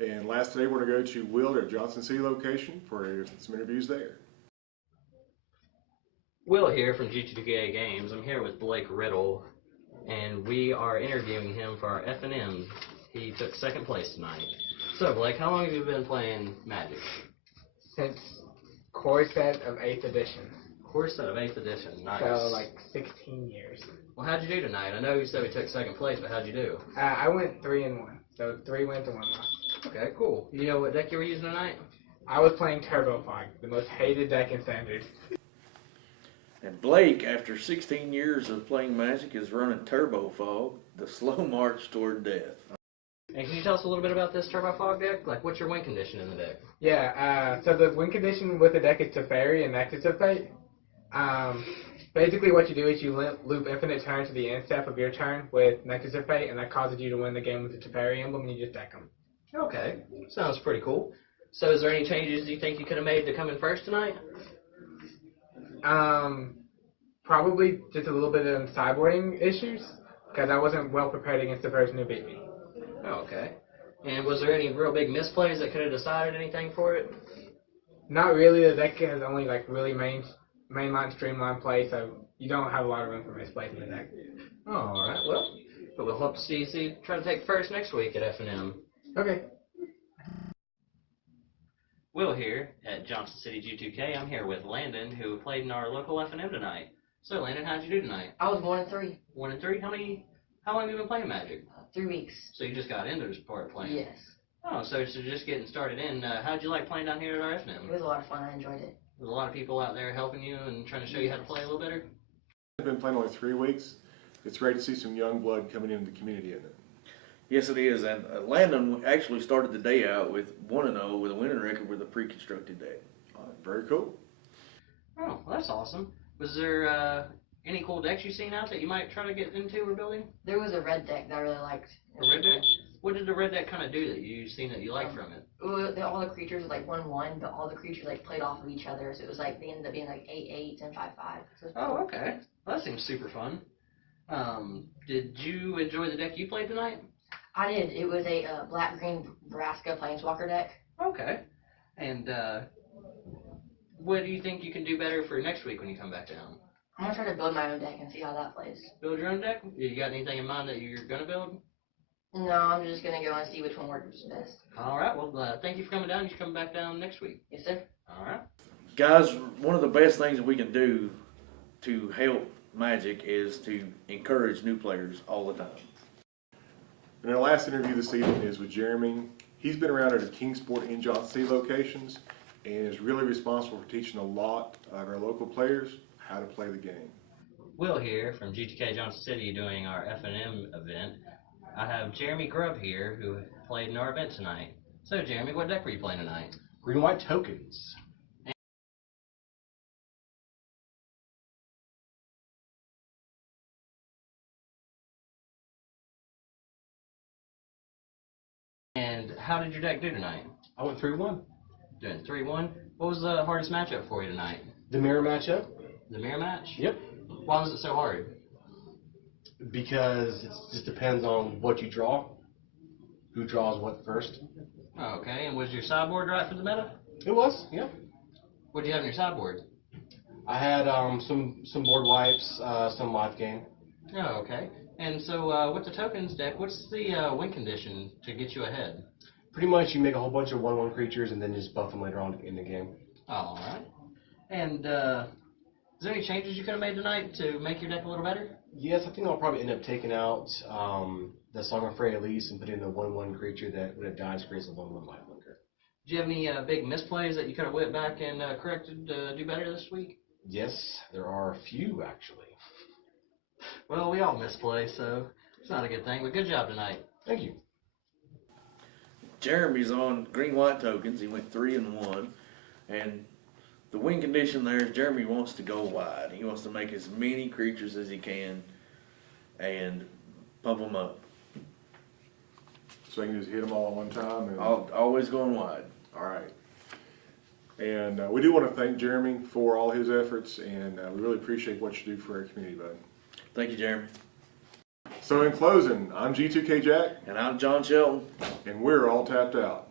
And last today, we're going to go to Will at Johnson City location for some interviews there. Will here from G2K Games. I'm here with Blake Riddle, and we are interviewing him for our F&M. He took second place tonight. So, Blake, how long have you been playing Magic? Since core set of 8th edition. Core set of 8th edition, nice. So, like 16 years. Well, how'd you do tonight? I know you said we took second place, but how'd you do? I went 3-1. So 3 wins and 1 loss. Okay, cool. You know what deck you were using tonight? I was playing Turbo Fog, the most hated deck in Standard. And Blake, after 16 years of playing Magic, is running Turbo Fog, the slow march toward death. And can you tell us a little bit about this Turbo Fog deck? Like, what's your win condition in the deck? Yeah, so the win condition with the deck is Teferi and Nexus of Fate. Basically what you do is you loop infinite turns to the end step of your turn with Nexus of Fate, and that causes you to win the game with the Teferi emblem, and you just deck them. Okay, sounds pretty cool. So is there any changes you think you could have made to come in first tonight? Probably just a little bit of sideboarding issues, because I wasn't well prepared against the person who beat me. Oh, okay. And was there any real big misplays that could have decided anything for it? Not really. The deck has only like really mainline, streamline play, so you don't have a lot of room for misplays in the deck. Oh, all right. Well, but we'll hope to see you try to take first next week at F&M. Okay. Will here at Johnson City G2K. I'm here with Landon, who played in our local F&M tonight. So, Landon, how'd you do tonight? I was 1-3. 1-3. How long have you been playing Magic? 3 weeks. So you just got into this part playing? Yes. Oh, so just getting started in. How'd you like playing down here at our F&M? It was a lot of fun. I enjoyed it. There's a lot of people out there helping you and trying to show you how to play a little better? I've been playing only 3 weeks. It's great to see some young blood coming into the community in it. Yes, it is. And Landon actually started the day out with 1-0 with a winning record with a pre-constructed deck. Very cool. Oh, well, that's awesome. Was there any cool decks you've seen out that you might try to get into or building? There was a red deck that I really liked. A red deck? What did the red deck kind of do that you've seen that you like from it? All the creatures were like 1-1, but all the creatures like played off of each other, so it was like they ended up being like 8-8 and 5-5. So oh, okay. Well, that seems super fun. Did you enjoy the deck you played tonight? I did. It was a black-green Vraska Planeswalker deck. Okay. And what do you think you can do better for next week when you come back down? I'm going to try to build my own deck and see how that plays. Build your own deck? You got anything in mind that you're going to build? No, I'm just going to go and see which one works best. All right. Well, thank you for coming down. You should come back down next week. Yes, sir. All right. Guys, one of the best things that we can do to help Magic is to encourage new players all the time. And our last interview this evening is with Jeremy. He's been around at the Kingsport and Johnson City locations and is really responsible for teaching a lot of our local players how to play the game. Will here from G2K Johnson City doing our F&M event. I have Jeremy Grubb here who played in our event tonight. So Jeremy, what deck were you playing tonight? Green-white tokens. And how did your deck do tonight? I went 3-1. Doing 3-1. What was the hardest matchup for you tonight? The mirror matchup. The mirror match? Yep. Why was it so hard? Because it just depends on what you draw. Who draws what first. Oh, okay, and was your sideboard right for the meta? It was, yep. What do you have in your sideboard? I had some board wipes, some life gain. Oh, okay. And so with the tokens deck, what's the win condition to get you ahead? Pretty much you make a whole bunch of 1/1 creatures and then just buff them later on in the game. All right. And is there any changes you could have made tonight to make your deck a little better? Yes, I think I'll probably end up taking out the Song of Freyalise and put in a 1/1 creature that when it dies creates a 1/1 lifelinker. Do you have any big misplays that you could have went back and corrected to do better this week? Yes, there are a few actually. Well, we all misplay, so it's not a good thing, but good job tonight. Thank you. Jeremy's on green-white tokens. He went 3-1. And the win condition there is Jeremy wants to go wide. He wants to make as many creatures as he can and pump them up. So I can just hit them all at one time? And Always going wide. all right. And we do want to thank Jeremy for all his efforts, and we really appreciate what you do for our community, bud. Thank you, Jeremy. So in closing, I'm G2K Jack, And I'm John Shelton. and we're all tapped out.